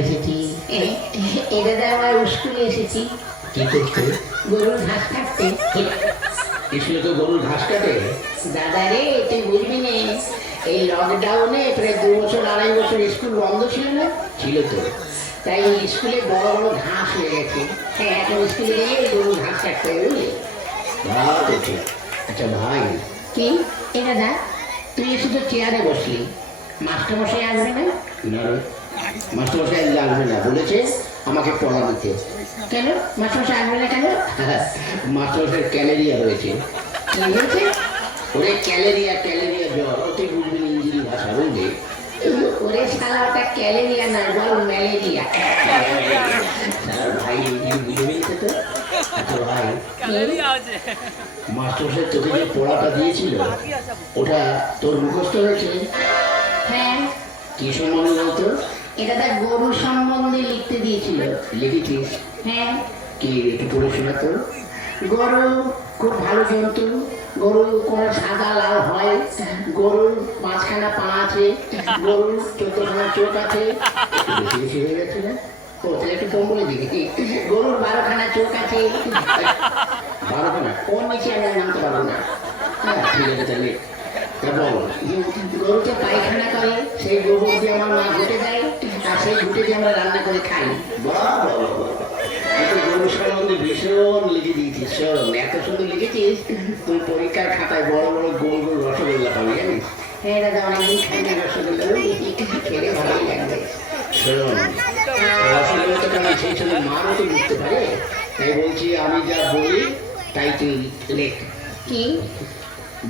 এসেছি এটা তো আমার স্কুলে এসেছি। কি করতে? গরুর ঘাস কাটতে। স্কুলে তো গরুর ঘাস কাটে? দাদা রে তুই বুঝবি নে এই লকডাউনে প্রায় দু বছর আড়াই বছর স্কুল বন্ধ ছিল না? ছিল তো। তাই স্কুলে বড় বড় ঘাস হয়ে গেছে। হ্যাঁ এখন স্কুলে গিয়ে গরুর ঘাস কাটতে বুঝলি? ভালো আচ্ছা ভাই। কি? এ দাদা তুই শুধু চেয়ারে বসলি। মাস্টারমশাই আসবে না না মাস্টারমশাই আসবে না বলেছে আমাকে পড়া দিতে। কেন? মাস্টারমশাই আসবে না কেন? মাস্টারমশাই ক্যালেরিয়া রয়েছে। কি হয়েছে ওরে ক্যালেরিয়া ক্যালেরিয়া জ্বর ও তুই বুঝবি না ইঞ্জিনি ভাষা বুঝলি ওরে শালা ওটা ক্যালেরিয়া না বল ম্যালেরিয়া। ভাই ইঞ্জিনি বুঝবি না তো? আচ্ছা তোকে যে পড়াটা দিয়েছিল ওটা তোর মুখস্থ হয়েছে? হ্যাঁ। কি সম্বন্ধে বলতো? এটা তার গরু সম্বন্ধে লিখতে দিয়েছিল। লিখেছিস হ্যাঁ। কি একটু পড়ে শোনা তো। গরু খুব ভালো জন্তু। গরু কোন সাদা লাল হয়। গরুর পাঁচখানা পা আছে। গরুর চোদ্দখানা চোখ আছে। বেশি হয়ে গেছে না? ও তাহলে একটু কম বলে দিবি গরুর বারোখানা চোখ আছে। বারোটা না ওর নিচে আমরা নামতে পারব না। হ্যাঁ ঠিক আছে তাহলে। বল। গরুকে করে সেই গোবর দিয়ে আমার মা ঘুটে দেয় আর সেই ঘুটে দিয়ে আমরা রান্না করে খাই। গরু সম্বন্ধে ভীষণ লিখে দিয়েছিস শোন এত সুন্দর লিখেছিস তুই পরীক্ষার খাতায় বড় বড় গোল গোল রসগোল্লা পাবি জানিস? হ্যাঁ দাদা অনেকদিন খাই না রসগোল্লা খেলে ভালোই লাগবে শোন রসগোল্লা তো সেই সময় মারও তো পারে? তাই বলছি আমি যা বলি তাই তুই লেখ। কি?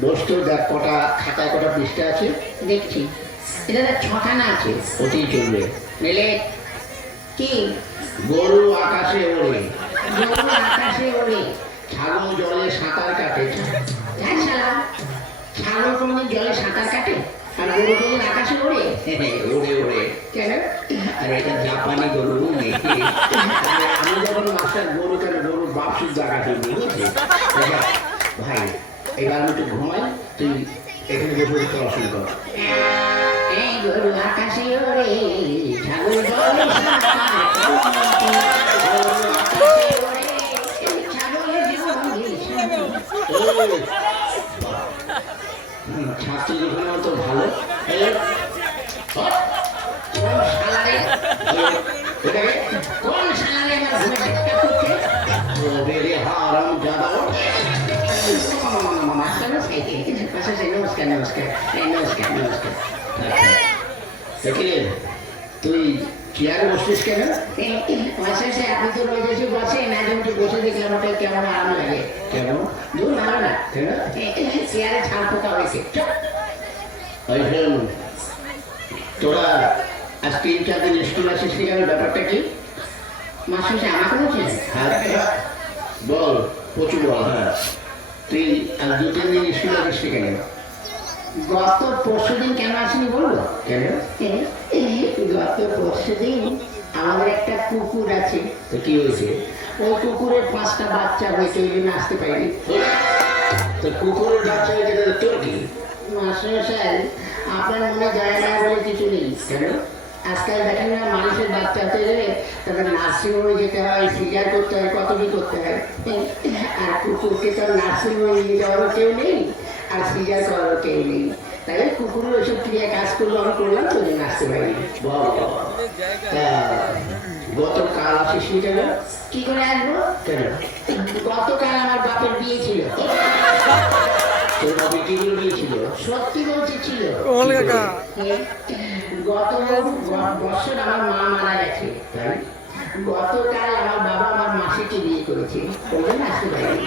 বস্তু দেখ কটা খাতায় কটা পৃষ্ঠা আছে? দেখছি। এটা ছখানা আছে? ওতেই চলবে। মেলে কি? গরু আকাশে ওড়ে। গরু আকাশে ওড়ে। ছাগল জলে সাঁতার কাটে। হ্যাঁ ছাগল কোনদিন জলে সাঁতার কাটে? আর গরু কোনদিন আকাশে ওড়ে? ওড়ে ওড়ে। কেন? আর এটা জাপানি গরু আমি যখন মাস্টার গরু কেন বাপ শুদ্ধ আকাশে আচ্ছা, ভাই এবার আমি একটু ঘুমাই তুই এখানে বসে বসে পড়াশোনা কর। জলে সাঁতার এই, বাহ। হুম, ছাত্রী যেখানে তো ভালো কোন শালারে আমার ঘুমে ধাক্কা করছে রে হারাম জাদা মশাই, নমস্কার নমস্কার এই নমস্কার নমস্কার দেখিলে তুই চেয়ারে বসছিস কেন? আপনি তো রোজ এসে বসে দেখলাম ওটা কেমন আরাম লাগে। কেন? দূর ভালো না। কেন? চেয়ারে ছাল পোকা হয়েছে। তোরা আজ তিন চার দিন স্কুল আসিস নি কেন? ব্যাপারটা কি? মশাই আমাকে বলছেন? হ্যাঁ। বল প্রচুর বল হ্যাঁ। তুই আর দু তিন দিন স্কুল আসিস নি কেন? গত পরশু দিন কেন আসেনি বলব? কেন? গত পরশু দিন আমাদের একটা কুকুর আছে। কি হয়েছে? ওই কুকুরের পাঁচটা বাচ্চা হয়েছে ওই জন্য আসতে পারিনি। তো কুকুরের বাচ্চা হয়ে গেলে তোর কি? মাস্টারমশাই আপনার মনে যায় না বলে কিছু নেই। কেন? আজকাল দেখেন না মানুষের বাচ্চা হতে গেলে তাদের নার্সিংহোমে যেতে হয় সিজার করতে হয় কত কি করতে হয়। আর কুকুরকে তো নার্সিংহোমে নিয়ে যাওয়ারও কেউ নেই। আর সিজার করারও কেউ নেই তাই কুকুরের ওইসব ক্রিয়া কাজ করল আমি করলাম তো জন্য আসতে পারি গতকাল আসিস নি কেন কি করে আসব? কেন? গতকাল আমার বাপের বিয়ে ছিল। তোর কি সত্যি বলছি ছিল। গত বছর আমার মা মারা গেছে। গতকাল আমার বাবা আমার মাসিকে বিয়ে করেছে। ওই জন্য আসতে পারিনি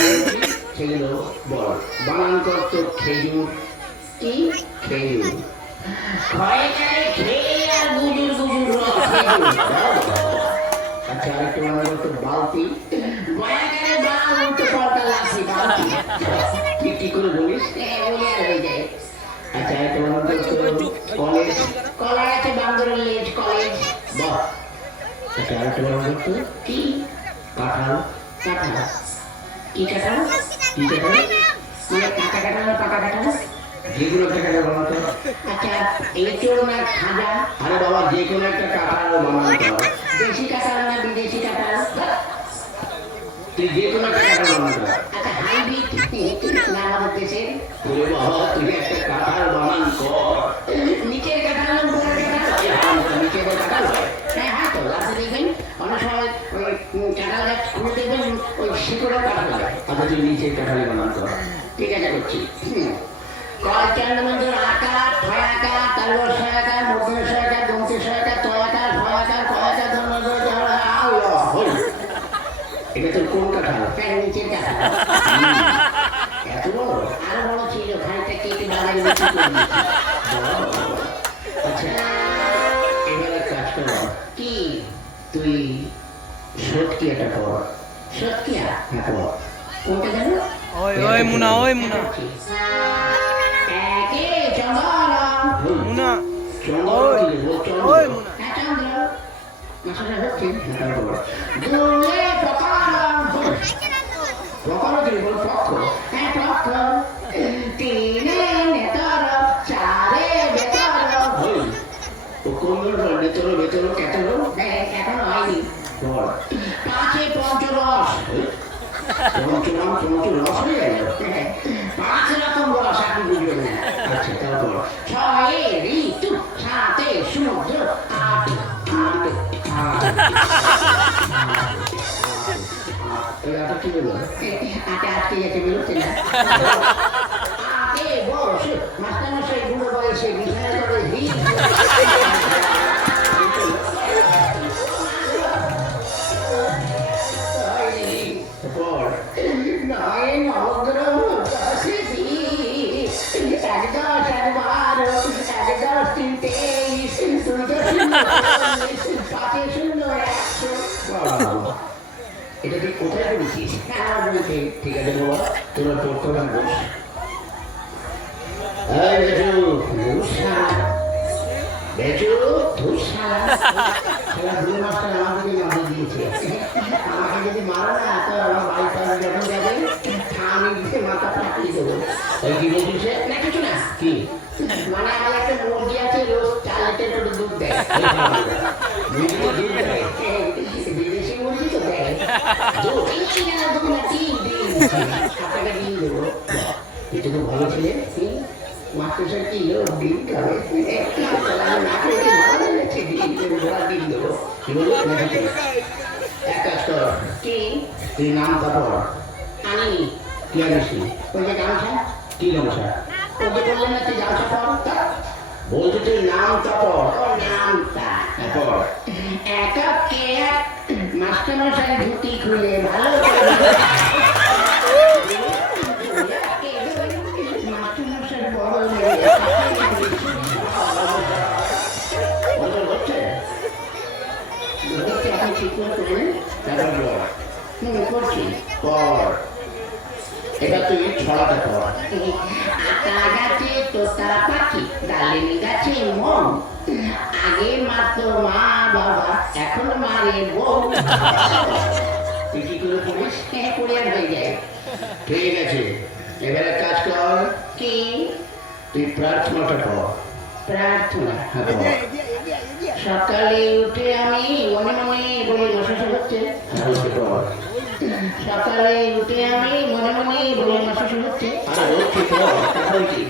সেগুলো বল। বানান কর তো খেজুর কি খেজুর আচ্ছা আরেকটু মনে করতো বালতি। বালতি? কি করে বলিস? হয়ে যায় আচ্ছা আরেকটু মনে করতো কলেজ কলার আছে বান্দরের লেজ কলেজ। বাহ। আচ্ছা আরেকটু মনে করতো কি? কাঁঠাল। কাঁঠাল। কি কাঁঠাল? কি কাঁঠাল মানে কাঁচা কাঁঠাল না পাকা কাঁঠাল যেগুলো একটা কাঁঠাল বানাতো আচ্ছা এঁচড় না খাজা? আরে বাবা যে কোনো একটা কাঁঠাল বানাতে হবে দেশি কাঁঠাল না বিদেশি কাঁঠাল তুই যে কোনো একটা কাঁঠাল বানাতে হবে আচ্ছা হাইব্রিড না আমাদের ওরে বাবা ঠিক আছে করছি কয় চন্দ্রমন্দির আকার ছয় আকার তারপর ছয় আকার মধ্যে ছয় আকার দমতে আকার ছয় এটা তোর কোন কাঁঠাল নিচের কাঁঠাল এত বড় আরও বড় ছিল খানিকটা কেটে বাগান। আচ্ছা এবার এক কাজ কর কি তুই একটা কর সত্যিয়া হ্যাঁ কর কোনটা জানো ওই ওই মুনা ওই মুনা একে চন্দ্র মুনা চন্দ্র। ওই মুনা চন্দ্র পাঁচে পঞ্চরস ওই, পঞ্চনাম হয়ে গেল পাঁচ রকম রস আপনি বুঝবেন না। আচ্ছা তারপর ছয়ে ঋতু গেছে বেরোচ্ছে না আগে বয়স মাস্টারমশাই বুড়ো বয়সে বিছানা করে ভিড় পর নয় নবগ্রহ দশে এক তুই কোথায় হ্যাঁ বলছে ঠিক আছে বাবা তোরা পড়তে না বস। এই বেচু ধূসা। বেচু ধূসা। খেলা দুই মাসটা আমাকে দিয়েছে। আমাকে যদি মারো না তো আমার বাড়ির পাশে যখন যাবে আমি দিতে মাথা ফাটিয়ে দেবো। কি বলছিস না কিছু না। কি? মানে আমার একটা মুরগি আছে রোজ চার লিটার করে দুধ দেয়। দুধ দেয়। তো ভালো ছেলে মাস্টার স্যার কি লোক ডিম খাবে আমি না খেয়ে ভালো লেগেছে ডিম দেবো ঘোড়া ডিম দেবো কি বলব নাকি তুই? এক কাজ কর কি তুই নাম তারপর আমি কি আনিস নি? গামছা কি গামছা ওই যে না তুই গামছা পর বলছি তুই নাম তারপর নামটা তারপর এক কে মাস্টারমশাই ধুতি খুলে ভালো আপনি ঠিক করে করছি পর। এবার তুই ছড়াটা কর আটা গাছে তোতা পাখি ডালিমি গাছে মন। আগে মারতো মা বাবা এখন মারে বউ। তুই কি করে পড়িস হ্যাঁ করে আর হয়ে যায়। ঠিক আছে এবারে কাজ কর। কি? তুই প্রার্থনাটা কর। প্রার্থনা? হ্যাঁ সকালে উঠে আমি মনে মনে বলে মশাশা হচ্ছে। হ্যাঁ, সকালে উঠে আমি মনে মনে বলে তারপর কি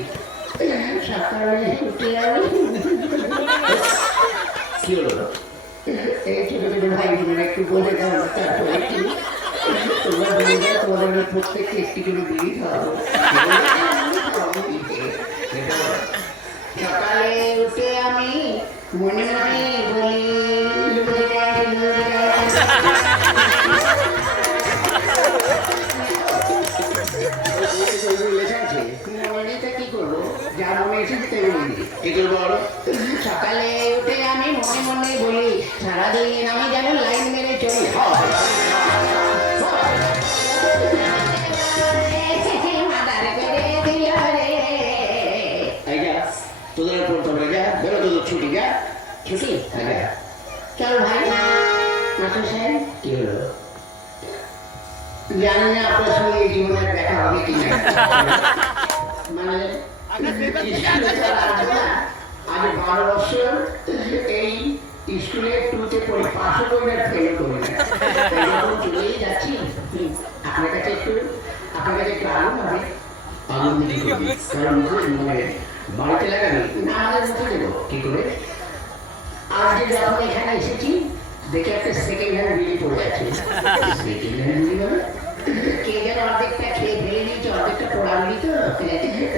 সকালে উঠে আমি কি হলো এই ছোট ছোট ভাই বোনেরা একটু বলে দাও তারপরে কি তোমরা বলে দাও তোমাদের প্রত্যেককে একটি করে বিড়ি খাওয়াবো সকালে উঠে আমি মনে মনে কি মনে এসেছে তেমনি কি করব বলো সকালে উঠে আমি মনে মনে বলি সারাদিন আমি যেন লাইন মেরে চলি। তোদের পড়তে হবে যা বেরো তোদের ছুটি যা। ছুটি? হ্যাঁ, চল ভাই। মাস্টার সাহেব? কি হলো? জানি না আপনার সঙ্গে জীবনের দেখা হবে কি না মানে আজ বারো বছর এই স্কুলে টুতে পড়ি পাশও করি না ফেল করি যখন চলেই যাচ্ছি আপনার কাছে একটু আপনার কাছে একটু আলু হবে আগুন দিয়ে কারণ মানে বাড়িতে লাগাবি না আমাদের মুখে দেবো কি করে? আজকে যখন এখানে এসেছি দেখে একটা সেকেন্ড হ্যান্ড বিড়ি পড়ে আছে। সেকেন্ড হ্যান্ড দিবি মানে কে যেন অর্ধেকটা খেয়ে ফেলে দিয়েছে অর্ধেকটা পোড়াবি তো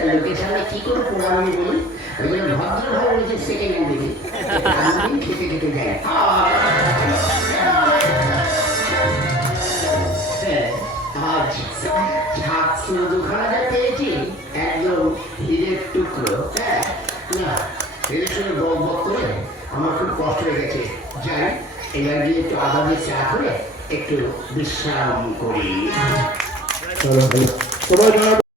লোকের কি করে পোড়াবি বলি ওই জন্য ভদ্রভাবে বলেছে সেকেন্ড হ্যাঁ, পেয়েছি একদম হীরের টুকরো। হ্যাঁ না এদের সঙ্গে বক বক করে আমার খুব কষ্ট হয়ে গেছে। যাই এবার গিয়ে একটু আদা দিয়ে চা করে একটু বিশ্রাম করি।